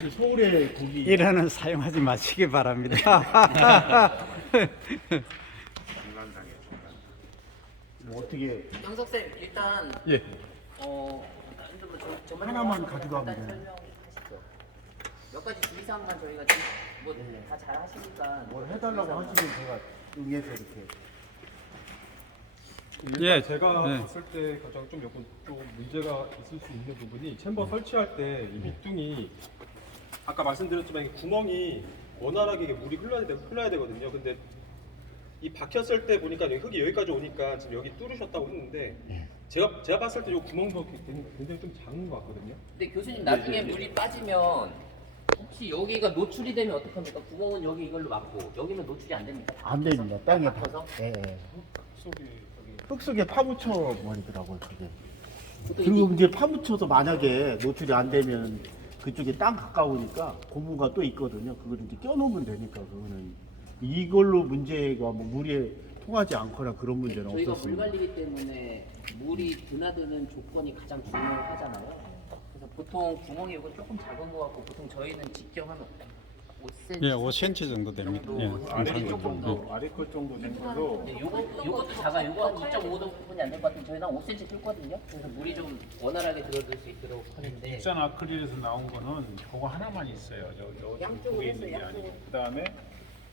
서울의 고기 이러는 사용하지 마시기 바랍니다. 뭐 어떻게 영석쌤 일단 예 하나만 가져가면 돼요. 설명하시죠. 몇 가지 주의사항만 저희가 지금 뭐다 잘 하시니까 뭘 해달라고 하시면 제가 응해서 이렇게 예, 제가 네. 봤을 때 가장 좀 문제가 있을 수 있는 부분이 챔버 설치할 때 이 밑둥이 아까 말씀드렸지만 이 구멍이 원활하게 이게 물이 흘러야 되거든요. 근데 이 박혔을 때 보니까 여기 흙이 여기까지 오니까 지금 여기 뚫으셨다고 했는데 제가 봤을 때 이 구멍도 굉장히 좀 작은 것 같거든요. 근데 교수님 나중에 물이 빠지면 혹시 여기가 노출이 되면 어떡합니까? 구멍은 여기 이걸로 막고 여기는 노출이 안 됩니까? 안 됩니다. 땅에 박혀서? 예, 예. 속이 흙 속에 파묻혀 버리더라고요 그게. 보통 그리고 이제 파묻혀서 만약에 노출이 안 되면 그쪽에 땅 가까우니까 고무가 또 있거든요. 그걸 이제 껴놓으면 되니까 그거는 이걸로 문제가 뭐 물에 통하지 않거나 그런 문제는 저희가 물 없었습니다. 관리기 때문에 물이 드나드는 조건이 가장 중요하잖아요. 그래서 보통 구멍이 이거 조금 작은 것 같고 보통 저희는 직경 한 5cm. 예, 5cm 정도 됩니다. 예, 아래 쪽 정상. 정도. 아래 것 정도 정도. 네, 요것도 작아. 요거 한 2.5분이 안 될 것 같은데 저희는 한 5cm 뚫거든요. 그래서 물이 좀 원활하게 들어들 수 있도록 하는데 국산 아크릴에서 나온 거는 그거 하나만 있어요. 저 양쪽으로 쪽에 있는 게 해서 아니고. 그 다음에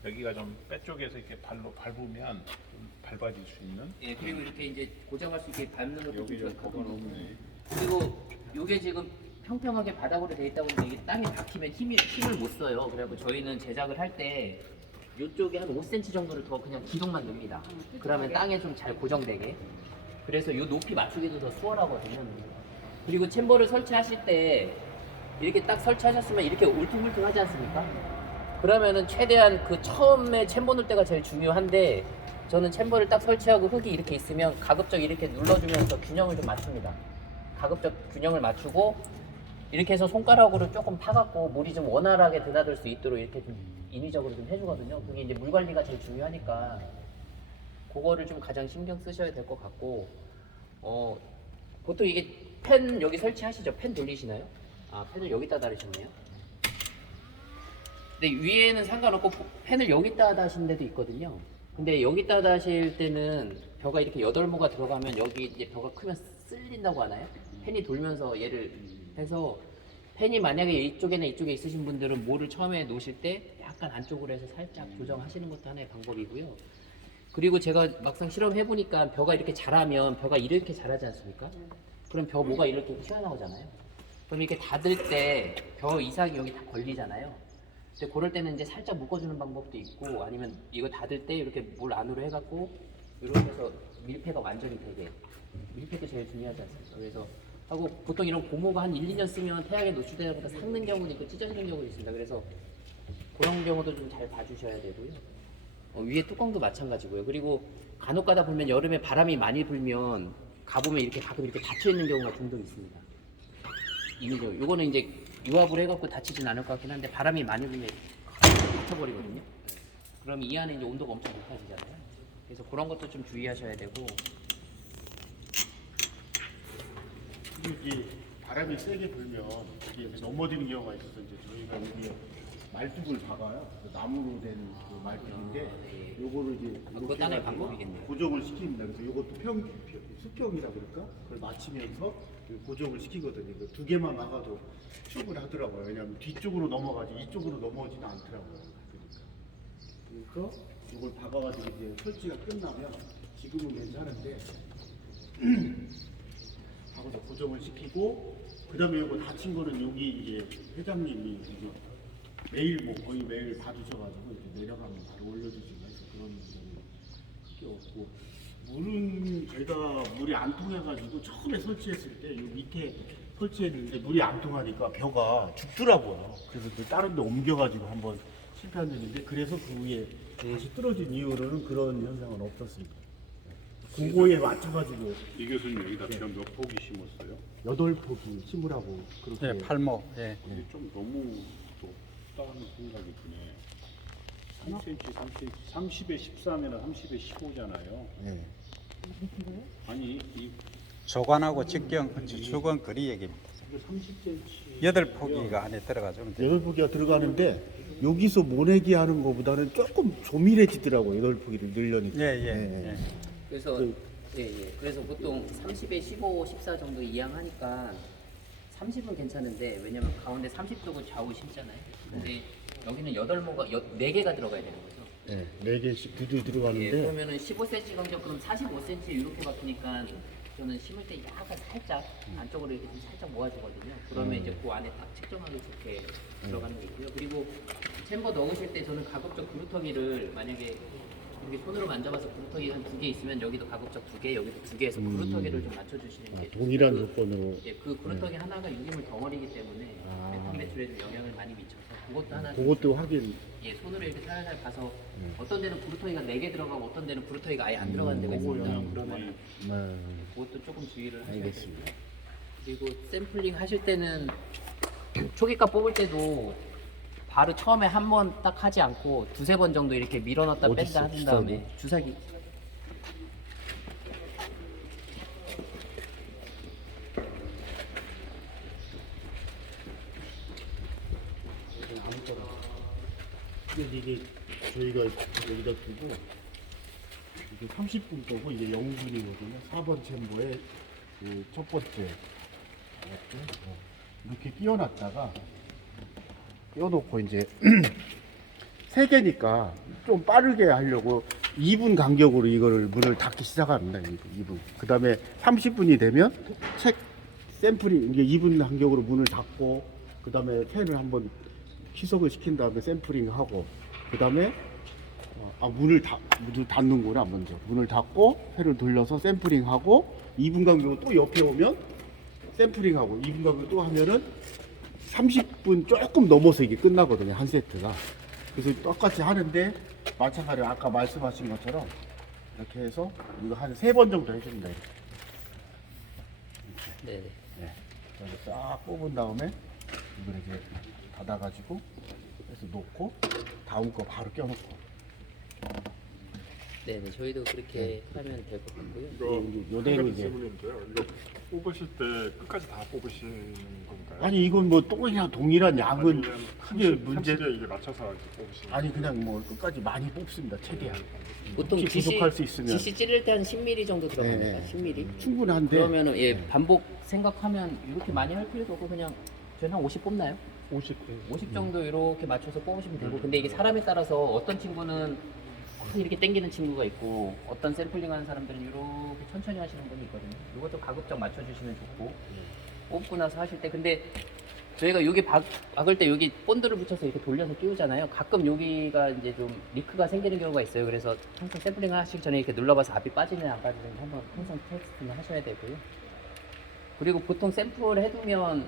여기가 좀 빼쪽에서 이렇게 발로 밟으면 좀 밟아질 수 있는. 예, 그리고 이렇게 이제 고정할 수 있게 밟는 것도 여기 좀 그건 좋거든요. 없네. 그리고 요게 지금 평평하게 바닥으로 돼 있다 보니까 이게 땅에 박히면 힘을 못 써요. 그래갖고 저희는 제작을 할 때 요쪽에 한 5cm 정도를 더 그냥 기둥만 넣습니다. 그러면 땅에 좀 잘 고정되게. 그래서 요 높이 맞추기도 더 수월하거든요. 그리고 챔버를 설치하실 때 이렇게 딱 설치하셨으면 이렇게 울퉁불퉁하지 않습니까? 그러면은 최대한 그 처음에 챔버 넣을 때가 제일 중요한데 저는 챔버를 딱 설치하고 흙이 이렇게 있으면 가급적 이렇게 눌러주면서 균형을 좀 맞춥니다. 가급적 균형을 맞추고 이렇게 해서 손가락으로 조금 파갖고 물이 좀 원활하게 드나들 수 있도록 이렇게 좀 인위적으로 좀 해주거든요. 그게 이제 물 관리가 제일 중요하니까 그거를 좀 가장 신경 쓰셔야 될 것 같고 보통 이게 팬 여기 설치하시죠? 팬 돌리시나요? 아 팬을 여기다 달으셨네요. 근데 위에는 상관없고 팬을 여기다 다신 데도 있거든요. 근데 여기다 다실 때는 벼가 이렇게 8모가 들어가면 여기 이제 벼가 크면 쓸린다고 하나요? 팬이 돌면서 얘를 해서 팬이 만약에 이쪽에나 이쪽에 있으신 분들은 모를 처음에 놓으실 때 약간 안쪽으로 해서 살짝 조정하시는 것도 하나의 방법이고요. 그리고 제가 막상 실험해 보니까 벼가 이렇게 자라면 벼가 이렇게 자라지 않습니까? 그럼 벼 모가 이렇게 튀어나오잖아요. 그럼 이렇게 닫을 때 벼 이삭이 여기 다 걸리잖아요. 근데 그럴 때는 이제 살짝 묶어주는 방법도 있고 아니면 이거 닫을 때 이렇게 물 안으로 해갖고 이렇게 해서 밀폐가 완전히 되게 밀폐도 제일 중요하지 않습니까? 그래서 하고 보통 이런 고무가 한 1, 2년 쓰면 태양에 노출되다 보니까 삭는 경우도 있고 찢어지는 경우도 있습니다. 그래서 그런 경우도 좀 잘 봐주셔야 되고요. 위에 뚜껑도 마찬가지고요. 그리고 간혹 가다 보면 여름에 바람이 많이 불면 가보면 이렇게 가끔 이렇게 닫혀 있는 경우가 종종 있습니다. 있는 경우. 요거는 이제 유압을 해갖고 닫히진 않을 것 같긴 한데 바람이 많이 불면 닫혀버리거든요. 그럼 이 안에 이제 온도가 엄청 높아지잖아요. 그래서 그런 것도 좀 주의하셔야 되고. 이게 바람이 세게 불면 이게 넘어지는 경우가 있어서 이제 저희가 여기에 말뚝을 박아요. 그 나무로 된 그 말뚝인데 요거를 이제 그것도 이렇게 하나의 해가지고 방법이겠네요. 고정을 시킵니다. 그래서 요것도 수평이라 그럴까? 그걸 맞추면서 고정을 시키거든요. 그 두 개만 막아도 충분히 하더라고요. 왜냐하면 뒤쪽으로 넘어가지 이쪽으로 넘어오지는 않더라고요. 그래서 이걸 박아가지고 이제 설치가 끝나면 지금은 괜찮은데 하고서 고정을 시키고 그 다음에 이거 다친 거는 여기 이제 회장님이 이제 매일 뭐 거의 매일 봐주셔가지고 이제 내려가면 바로 올려주시고 해서 그런 문제는 크게 없고 물은 저희가 물이 안 통해가지고 처음에 설치했을 때 이 밑에 설치했는데 물이 안 통하니까 벼가 죽더라고요. 그래서 이제 다른 데 옮겨가지고 한번 실패한 적이 있는데 그래서 그 위에 다시 떨어진 이후로는 그런 현상은 없었습니다. 그거에 맞춰가지고 이 교수님 여기다 벼 몇 포기 심었어요? 8포기 심으라고 그렇게 예, 팔모. 예. 근데 좀 너무 높다는 생각이 드네. 3cm, 3cm, 30에 13이나 30에 15잖아요. 네. 아니 이 조관하고 직경, 주건 거리 얘기입니다. 이거 30cm. 8포기가 안에 들어가죠. 근데. 여덟 포기가 들어가는데 여기서 모내기 하는 것보다는 조금 조밀해지더라고요. 여덟 포기를 늘려니까. 예. 그래서 그래서 보통 30에 15, 14 정도 이양하니까 30은 괜찮은데 왜냐면 가운데 30도고 좌우 심잖아요. 근데 여기는 8모가 4개가 들어가야 되는 거죠. 네, 4개씩 두두 예, 들어가는데 그러면은 15cm 간격 그럼 45cm 이렇게 바꾸니까 저는 심을 때 약간 살짝 안쪽으로 이렇게 좀 살짝 모아주거든요. 그러면 이제 그 안에 딱 측정하기 좋게 들어가는 게 있고요. 그리고 챔버 넣으실 때 저는 가급적 그루터기를 만약에 이렇게 손으로 만져봐서 그루터기 한 2개 있으면 여기도 가급적 2개, 여기도 2개 해서 그루터기를 좀 맞춰주시는 게 동일한 그- 조건으로 예, 그 그루터기 하나가 유기물 덩어리이기 때문에 메탄 배출에 좀 영향을 많이 미쳐서 그것도 하나 좀 그것도 확인. 예, 손으로 이렇게 살살 봐서 어떤 데는 그루터기가 4개 들어가고 어떤 데는 그루터기가 아예 안 들어가는 데가 있습니다. 그러면 네. 그것도 조금 주의를 하셔야 알겠습니다. 됩니다. 그리고 샘플링 하실 때는 초기값 뽑을 때도 바로 처음에 한 번 딱 하지 않고 2-3번 정도 이렇게 밀어넣었다 어디 뺀다 있어, 하신 다음에 주사기 근데 이게 저희가 여기다 두고 이게 30분 거고 이게 0분이거든요. 4번 챔버에 그 첫 번째 이렇게 끼워놨다가 끼워놓고 이제 3개니까 좀 빠르게 하려고 2분 간격으로 이거를 문을 닫기 시작합니다. 2분. 그 다음에 30분이 되면 책 샘플이 이게 2분 간격으로 문을 닫고 그 다음에 팬을 한번 희석을 시킨 다음에 샘플링하고 그 다음에 문을 닫는구나 먼저 문을 닫고 팬을 돌려서 샘플링하고 2분 간격으로 또 옆에 오면 샘플링하고 2분 간격으로 또 하면은 30분 조금 넘어서 이게 끝나거든요 한 세트가. 그래서 똑같이 하는데 마찬가지로 아까 말씀하신 것처럼 이렇게 해서 이거 한 3번 정도 해줍니다. 이렇게. 네네. 네. 그래서 싹 뽑은 다음에 이걸 이제 닫아가지고 해서 놓고 다음 거 바로 껴놓고. 네네. 저희도 그렇게 하면 될 것 같고요. 이거 요대로 한 가지 이제. 질문인데요. 이거 뽑으실 때 끝까지 다 뽑으시는 건가요? 아니 이건 뭐 똥이랑 동일한 양은 아니면 크게 문제 30에 이게 맞춰서 이렇게 뽑으시는 아니 그냥 뭐 끝까지 많이 뽑습니다 최대한. 보통 혹시 부족할 수 있으면. GC 찌를 때 한 10mm 정도 들어갑니다. 네. 10mm. 충분한데 그러면은 예 반복 생각하면 이렇게 많이 할 필요도 없고 그냥 저는 한 50 뽑나요? 50. 50 정도 이렇게 맞춰서 뽑으시면 되고 근데 이게 사람에 따라서 어떤 친구는 확 이렇게 당기는 친구가 있고 어떤 샘플링 하는 사람들은 이렇게 천천히 하시는 분이 있거든요. 이것도 가급적 맞춰주시면 좋고 뽑고 나서 하실 때 근데 저희가 여기 박을 때 여기 본드를 붙여서 이렇게 돌려서 끼우잖아요. 가끔 여기가 이제 좀 리크가 생기는 경우가 있어요. 그래서 항상 샘플링 하시기 전에 이렇게 눌러봐서 앞이 빠지냐 안 빠지는지 한번 항상 테스트는 하셔야 되고요. 그리고 보통 샘플을 해두면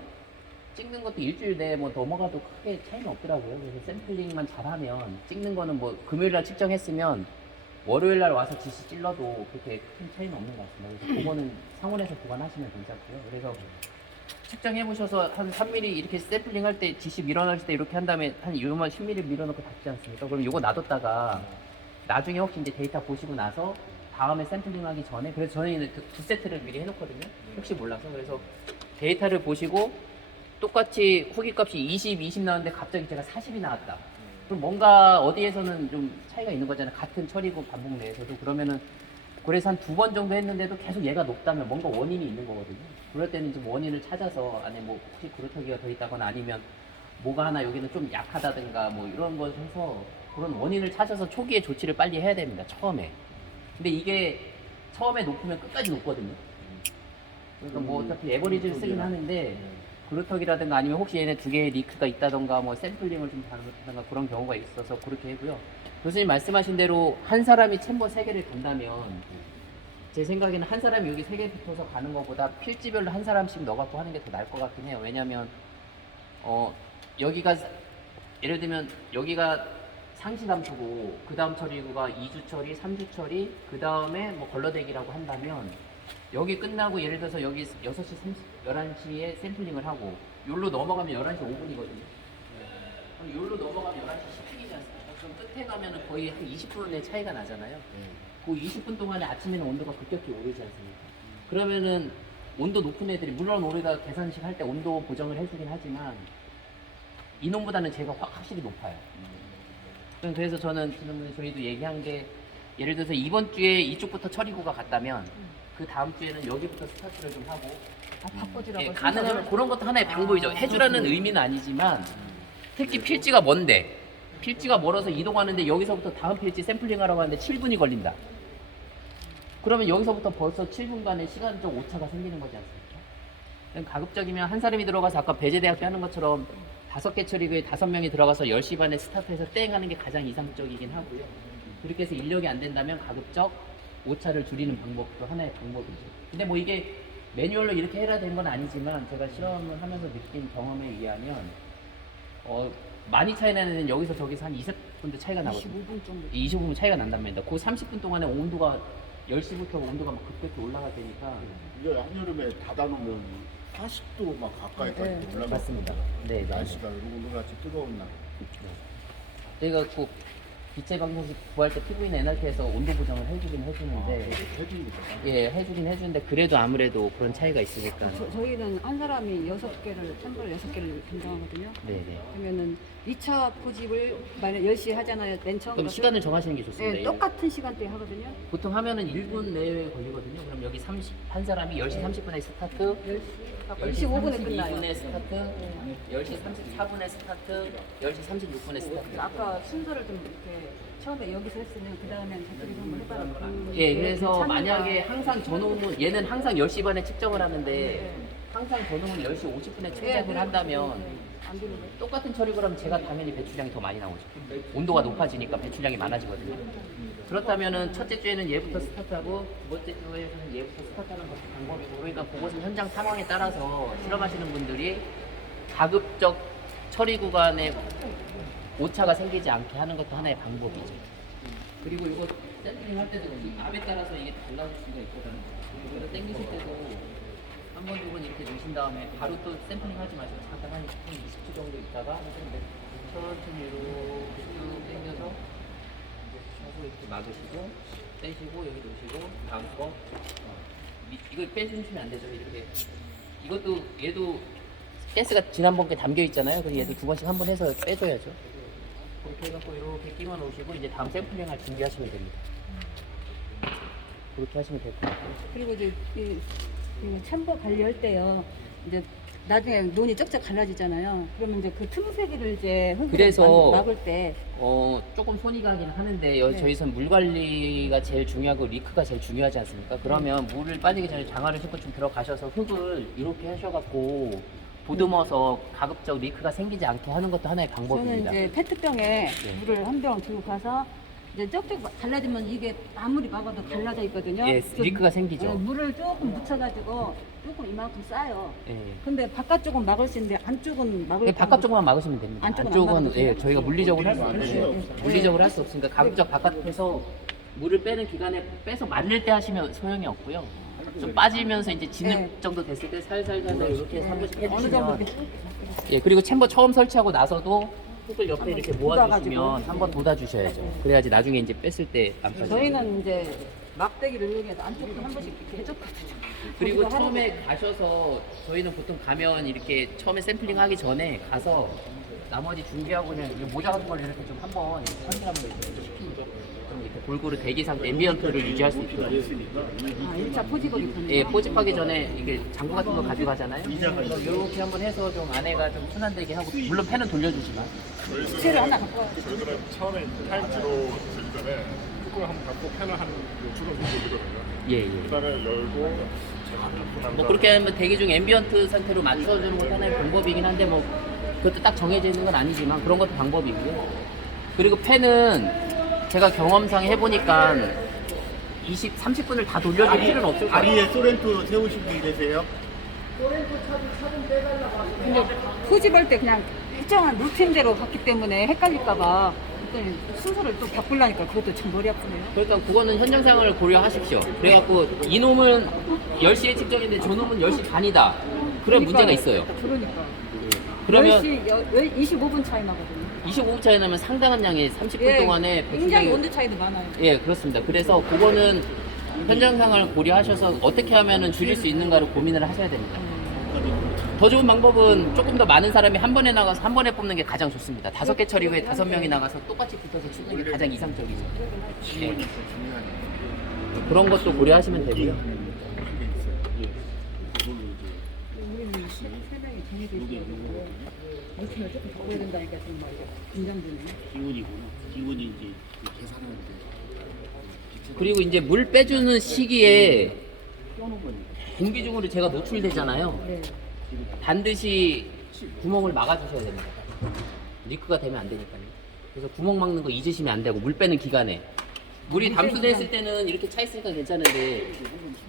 찍는 것도 일주일 내에 뭐 넘어가도 크게 차이는 없더라고요. 그래서 샘플링만 잘하면 찍는 거는 뭐 금요일날 측정했으면 월요일날 와서 GC 찔러도 그렇게 큰 차이는 없는 것 같습니다. 그래서 그거는 상온에서 보관하시면 괜찮고요. 그래서 측정해 보셔서 한 3mm 이렇게 샘플링 할 때 GC 밀어넣을 때 이렇게 한 다음에 한 요만 10mm 밀어넣고 닫지 않습니까? 그럼 요거 놔뒀다가 나중에 혹시 이제 데이터 보시고 나서 다음에 샘플링 하기 전에 그래서 저는 두 세트를 미리 해놓거든요. 혹시 몰라서 그래서 데이터를 보시고 똑같이 후기 값이 20 나왔는데 갑자기 제가 40이 나왔다. 그럼 뭔가 어디에서는 좀 차이가 있는 거잖아요. 같은 처리고 반복 내에서도 그러면은 그래서 한 2번 정도 했는데도 계속 얘가 높다면 뭔가 원인이 있는 거거든요. 그럴 때는 좀 원인을 찾아서 안에 뭐 혹시 그루터기가 더 있다거나 아니면 뭐가 하나 여기는 좀 약하다든가 뭐 이런 것을 해서 그런 원인을 찾아서 초기에 조치를 빨리 해야 됩니다. 처음에. 근데 이게 처음에 높으면 끝까지 높거든요. 그러니까 뭐 어차피 에버리지를 쓰긴 하는데 그루터기라든가 아니면 혹시 얘네 2개의 리크가 있다던가 뭐 샘플링을 좀 다르다던가 그런 경우가 있어서 그렇게 하고요. 교수님 말씀하신 대로 한 사람이 챔버 3개를 간다면 제 생각에는 한 사람이 여기 3개 붙어서 가는 것보다 필지별로 한 사람씩 넣어갖고 하는 게 더 나을 것 같긴 해요. 왜냐면 여기가 예를 들면 여기가 상시 감투고 그 다음 처리구가 2주 처리, 3주 처리 그 다음에 뭐 걸러대기라고 한다면 여기 끝나고 예를 들어서 여기 6시 11시에 샘플링을 하고 여기로 넘어가면 11시 5분이거든요. 그럼 여기로 넘어가면 11시 10분이지 않습니까? 그럼 끝에 가면은 거의 한 20분 내 차이가 나잖아요. 그 20분 동안에 아침에는 온도가 급격히 오르지 않습니까? 그러면은 온도 높은 애들이 물론 우리가 계산식 할 때 온도 보정을 해주긴 하지만 이놈보다는 제가 확실히 높아요. 그래서 저는 지난번에 저희도 얘기한 게 예를 들어서 이번 주에 이쪽부터 처리구가 갔다면 그 다음 주에는 여기부터 스타트를 좀 하고 바꿔주라고. 예, 가능하면 그런 것도 하나의 방법이죠. 해주라는 의미는 아니지만 특히 필지가 먼데 필지가 멀어서 이동하는데 여기서부터 다음 필지 샘플링 하라고 하는데 7분이 걸린다. 그러면 여기서부터 벌써 7분간의 시간적 오차가 생기는 거지 않습니까? 가급적이면 한 사람이 들어가서 아까 배제대학교 하는 것처럼 5개 처리구에 5명이 들어가서 10시 반에 스타트해서 땡 하는 게 가장 이상적이긴 하고요. 그렇게 해서 인력이 안 된다면 가급적 오차를 줄이는 방법도 하나의 방법이죠. 근데 뭐 이게 매뉴얼로 이렇게 해야 되는 건 아니지만 제가 실험을 하면서 느낀 경험에 의하면 많이 차이 나는 여기서 저기서 한 20분 차이가 나거든요. 25분 정도. 25분 차이가 난단 말입니다. 그 30분 동안에 온도가 10시부터 온도가 막 급격히 올라갈 테니까 이제 한여름에 닫아놓으면 40도 막 가까이까지 네. 올라가고 맞습니다. 네, 네. 날씨가 오늘같이 뜨거운 날. 저희가 꼭 빛의 방정식 구할 때 피부인 NRT에서 온도 보정을 해주긴 해주는데 해줍니다. 예 해주긴 해주는데 그래도 아무래도 그런 차이가 있으니까 저희는 한 사람이 6개를 챔버를 6개를 담당하거든요. 네네. 그러면은 2차 포집을 만약 10시에 하잖아요. 맨 처음 그럼 가서. 시간을 정하시는 게 좋습니다. 네, 똑같은 시간대에 하거든요. 보통 하면은 1분 내외 걸리거든요. 그럼 여기 한 사람이 10시 30분에 스타트, 10시 25분에 끝나요. 32분에 스타트, 10시 34분에 스타트, 10시 36분에 스타트. 아까 순서를 좀 이렇게 처음에 여기서 했으면 그 다음엔 저쪽에서 한번 해봐라. 예, 그래서 만약에 항상 전후문 얘는 항상 10시 반에 측정을 하는데 항상 전후문 10시 50분에 측정을 한다면 안 되는데. 똑같은 처리구라면 제가 당연히 배출량이 더 많이 나오죠. 온도가 높아지니까 배출량이 많아지거든요. 그렇다면은 첫째 주에는 얘부터 스타트하고 두 번째 주에는 얘부터 스타트하는 것도 방법이고 그러니까 그것은 현장 상황에 따라서 실험하시는 분들이 가급적 처리 구간에 오차가 생기지 않게 하는 것도 하나의 방법이죠. 그리고 이거 샘플링 할 때도 이 압에 따라서 이게 달라질 수가 있거든요. 그래서 땡기실 때도 한 번, 두 번 이렇게 넣으신 다음에 바로 또 샘플링 하지 마시고 잠깐 한 20초 정도 있다가 천천히 이렇게 쭉 당겨서 하고 이렇게 막으시고 빼시고 여기 놓으시고 다음 거 이걸 빼주시면 안 되죠. 이렇게 이것도 얘도 가스가 지난번 게 담겨 있잖아요. 그래서 얘도 2번씩 한 번 해서 빼줘야죠. 그렇게 해갖고 이렇게 끼워 놓으시고 이제 다음 샘플링 할 준비하시면 됩니다. 그렇게 하시면 될 것 같아요. 그리고 이제 이 챔버 관리할 때요. 이제 나중에 논이 쩍쩍 갈라지잖아요. 그러면 이제 그 틈새기를 이제 흙으로 그래서 막을 때 조금 손이 가긴 하는데 네. 저희선 물 관리가 제일 중요하고 리크가 제일 중요하지 않습니까? 그러면 물을 빠지기 전에 장화를 신고 좀 들어가셔서 흙을 이렇게 하셔갖고 보듬어서 가급적 리크가 생기지 않게 하는 것도 하나의 저는 방법입니다. 이제 페트병에 물을 한 병 들고 가서 이제 쩍쩍 갈라지면 이게 아무리 막아도 갈라져 있거든요. 예, 그래서 리크가 생기죠. 물을 조금 묻혀가지고 조금 이만큼 싸요. 예. 근데 바깥쪽은 막을 수 있는데 안쪽은 막을 네, 바깥쪽만 막으시면 됩니다. 안쪽은 안 안쪽은 막아도 예, 돼요? 저희가 물리적으로 할 수 안 없어요. 돼요. 물리적으로 할 수 없으니까 가급적 바깥에서 물을 빼는 기간에 빼서 말릴 때 하시면 소용이 없고요. 좀 빠지면서 이제 진흙 네. 정도 됐을 때 살살 이렇게 해서 한 번씩 어느 정도 해주시면 이렇게 예, 그리고 챔버 처음 설치하고 나서도 흙을 옆에 이렇게 모아주시면 묻어가지고. 한 번 돋아주셔야죠. 그래야지 나중에 이제 뺐을 때 안 빠져요. 저희는 이제 막대기를 이용해서 안쪽도 한 번씩 이렇게 해줬거든요. 그리고 거기서 처음에 가셔서 저희는 보통 가면 이렇게 처음에 샘플링 하기 전에 가서 나머지 준비하고 그냥 이 모자 같은 걸 이렇게 좀 한번 이렇게 한번 이렇게 시키죠. 그럼 이렇게 골고루 대기 상태 앰비언트를 유지할 수 있도록. 아, 1차 포집하기 전에. 예, 포집하기 전에 이게 장구 같은 거 가져가잖아요. 이렇게 한번 해서 좀 안에가 좀 순환되게 하고 물론 팬은 돌려주지만. 부채를 하나 갖고 와요. 저희들은 처음에 타임지로 들기 전에 뚜껑을 한번 닫고 펜을 한 주로 돌리거든요. 예, 예. 그다음에 열고 제가 뭐 그렇게 하면 대기 중 앰비언트 상태로 맞춰주는 것도 하나의 방법이긴 한데 뭐 그것도 딱 정해져 있는 건 아니지만 그런 것도 방법이고요. 그리고 팬은 제가 경험상 해보니까 30분을 다 돌려줄 필요는 없을 것 같아요. 다리에 소렌토 세우신 분 계세요? 근데 포집할 때 그냥 일정한 루틴대로 갔기 때문에 헷갈릴까봐 그랬더니 순서를 또 바꾸려니까 그것도 참 머리 아프네요. 그러니까 그거는 현장상을 고려하십시오. 그래갖고 이놈은 10시에 측정인데 저놈은 10시 반이다. 그런 문제가 있어요. 그러니까. 그러면 10시 25분 차이 나거든요. 25분 차이 나면 상당한 양의 30분 예, 동안에 굉장히 배출량이- 온도 차이도 많아요. 예, 그렇습니다. 그래서 그거는 현장상을 고려하셔서 어떻게 하면은 줄일 수 있는가를 고민을 하셔야 됩니다. 더 좋은 방법은 조금 더 많은 사람이 한 번에 나가서 한 번에 뽑는 게 가장 좋습니다. 5개 처리 후에 5명이 나가서 똑같이 붙어서 치는 게 가장 이상적이죠. 네. 그런 것도 고려하시면 되고요. 우리는 세 명이 정해져 있어가지고 어떻게 조금 바꿔야 된다니까 좀 말이야. 긴장되네. 기운이 이제 계산하는데 그리고 이제 물 빼주는 시기에 공기 중으로 제가 노출되잖아요. 네. 반드시 구멍을 막아주셔야 됩니다. 리크가 되면 안 되니까요. 그래서 구멍 막는 거 잊으시면 안 되고 물 빼는 기간에 물이 담수됐을 때는 이렇게 차 있으니까 괜찮은데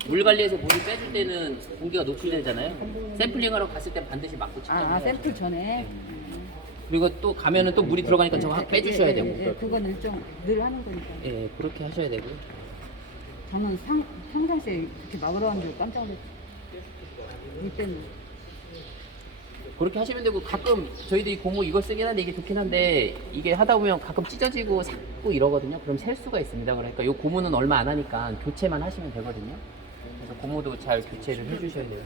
물 관리해서 물을 빼줄 때는 공기가 노출되잖아요. 샘플링하러 갔을 때 반드시 막고 측정해야 돼요. 샘플 전에. 그리고 또 가면은 또 물이 들어가니까 저거 확 빼주셔야 되고. 예, 그건 일정 늘 하는 거니까. 예, 그렇게 하셔야 되고. 저는 평상시에 그렇게 막으러 하는 줄 깜짝 놀랐어요. 이때는. 그렇게 하시면 되고 가끔 저희들이 고무 이걸 쓰긴 한데 이게 좋긴 한데 이게 하다 보면 가끔 찢어지고 삭고 이러거든요. 그럼 셀 수가 있습니다. 그러니까 이 고무는 얼마 안 하니까 교체만 하시면 되거든요. 그래서 고무도 잘 교체를 해주셔야 돼요.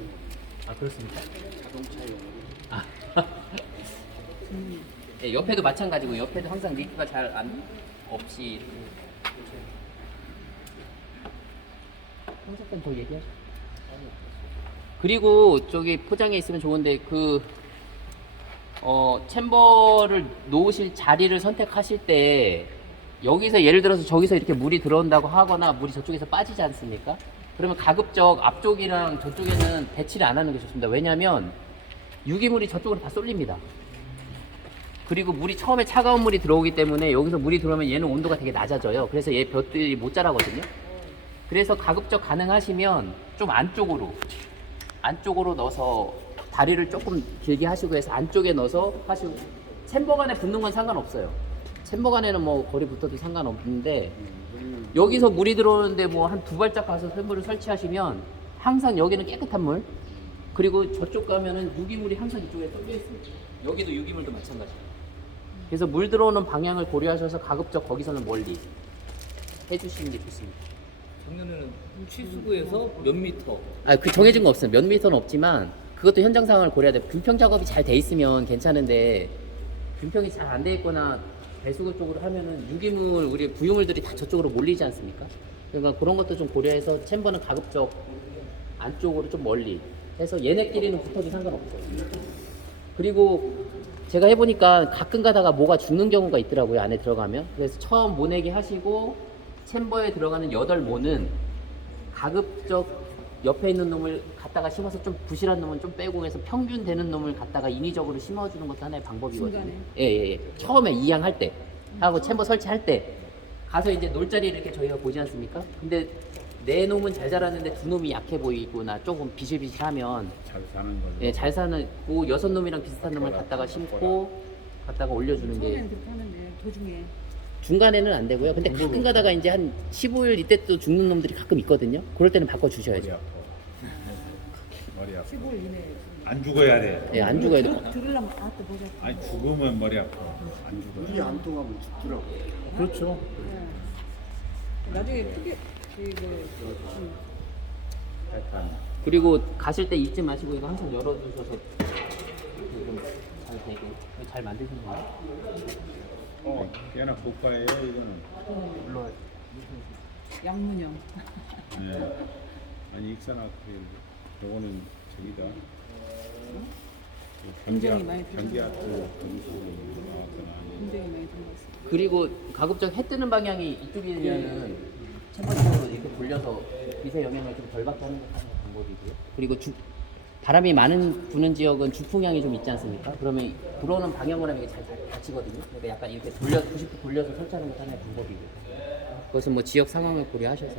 아 그렇습니까? 자동차용. 아. 네, 옆에도 마찬가지고 옆에도 항상 리크가 잘 안 없이 이렇게 잠깐 더 얘기하죠. 그리고 저기 포장에 있으면 좋은데 챔버를 놓으실 자리를 선택하실 때 여기서 예를 들어서 저기서 이렇게 물이 들어온다고 하거나 물이 저쪽에서 빠지지 않습니까? 그러면 가급적 앞쪽이랑 저쪽에는 배치를 안 하는 게 좋습니다. 왜냐하면 유기물이 저쪽으로 다 쏠립니다. 그리고 물이 처음에 차가운 물이 들어오기 때문에 여기서 물이 들어오면 얘는 온도가 되게 낮아져요. 그래서 얘 볕들이 못 자라거든요. 그래서 가급적 가능하시면 좀 안쪽으로 넣어서 다리를 조금 길게 하시고 해서 안쪽에 넣어서 하시고 챔버 간에 붙는 건 상관없어요. 챔버 간에는 뭐 거리 붙어도 상관없는데 여기서 물이 들어오는데 뭐 한 2발짝 가서 챔버를 설치하시면 항상 여기는 깨끗한 물 그리고 저쪽 가면은 유기물이 항상 이쪽에 쏠려 있습니다. 여기도 유기물도 마찬가지예요. 그래서 물 들어오는 방향을 고려하셔서 가급적 거기서는 멀리 해주시는 게 좋습니다. 작년에는 치수구에서 몇 미터? 그 정해진 거 없어요. 몇 미터는 없지만 그것도 현장 상황을 고려해야 돼요. 균평 작업이 잘 돼 있으면 괜찮은데 균평이 잘 안 돼 있거나 배수구 쪽으로 하면은 유기물, 우리 부유물들이 다 저쪽으로 몰리지 않습니까? 그러니까 그런 것도 좀 고려해서 챔버는 가급적 안쪽으로 좀 멀리 해서 얘네끼리는 붙어도 상관없어요. 그리고 제가 해보니까 가끔 가다가 뭐가 죽는 경우가 있더라고요. 안에 들어가면. 그래서 처음 모내기 하시고 챔버에 들어가는 8모는 가급적 옆에 있는 놈을 갖다가 심어서 좀 부실한 놈은 좀 빼고 해서 평균 되는 놈을 갖다가 인위적으로 심어주는 것도 하나의 방법이거든요. 중간에? 예. 처음에 이양할 때 하고 챔버 설치할 때 가서 이제 놀 자리를 이렇게 저희가 보지 않습니까? 근데 네 놈은 잘 자랐는데 2놈이 약해 보이거나 조금 비실비실하면 잘 사는 거죠. 예, 잘 사는 그 6놈이랑 비슷한 놈을 갖다가 심고 갖다가 올려주는 게 처음에는 그렇게 하는데 도중에 중간에는 안 되고요. 근데 가끔 가다가 이제 한 15일 이때 또 죽는 놈들이 가끔 있거든요. 그럴 때는 바꿔 머리 주셔야죠. 아파. 머리 아파. 15일 이내에 안 죽어야 돼. 예, 안 죽어야 돼. 들으려면 또 보자. 아니 죽으면 머리 아파. 안 죽어야 물이 안 통하면 죽더라고요. 그렇죠. 나중에 크게 약간 그리고 가실 때 잊지 마시고 이거 항상 열어두셔서 좀잘 되게 잘 만드시는 거예요. 꽤나 고가예요 이거는. 양문형. 네. 아니 익산아트 요거는 저기다. 굉장히 많이 경기아트 점수 나왔거나 굉장히 많이 들어갔어요. 그리고 가급적 해 뜨는 방향이 이쪽이면은 챔버적으로 이렇게 돌려서 미세 영향을 좀 덜 받게 하는 것도 하나의 방법이고요. 그리고 바람이 많은 부는 지역은 주풍향이 좀 있지 않습니까? 그러면 불어오는 방향으로 하면 이게 잘 닫히거든요. 그러니까 약간 이렇게 90도 돌려서 설치하는 것도 하나의 방법이고요. 그것은 뭐 지역 상황을 고려하셔서